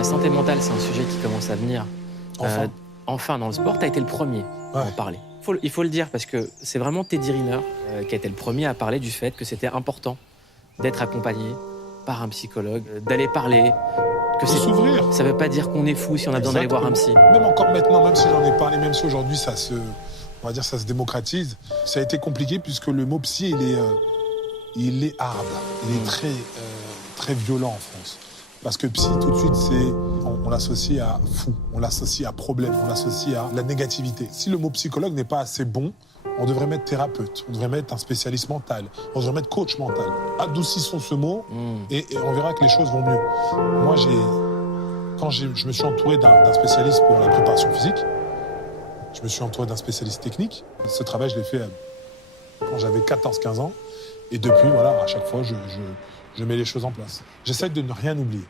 La santé mentale, c'est un sujet qui commence à venir Enfin. dans le sport. Tu as été le premier à en parler. Il faut le dire parce que c'est vraiment Teddy Riner qui a été le premier à parler du fait que c'était important d'être accompagné par un psychologue, d'aller parler. De s'ouvrir. Ça veut pas dire qu'on est fou si on a besoin d'aller voir un psy. Même encore maintenant, même si j'en ai parlé, même si aujourd'hui ça se démocratise, ça a été compliqué puisque le mot psy, il est hard, il est très violent en France. Parce que psy, tout de suite, on l'associe à fou, on l'associe à problème, on l'associe à la négativité. Si le mot psychologue n'est pas assez bon, on devrait mettre thérapeute, on devrait mettre un spécialiste mental, on devrait mettre coach mental. Adoucissons ce mot et on verra que les choses vont mieux. Moi, quand je me suis entouré d'un spécialiste pour la préparation physique, je me suis entouré d'un spécialiste technique. Ce travail, je l'ai fait quand j'avais 14-15 ans. Et depuis, voilà, à chaque fois, je mets les choses en place. J'essaie de ne rien oublier.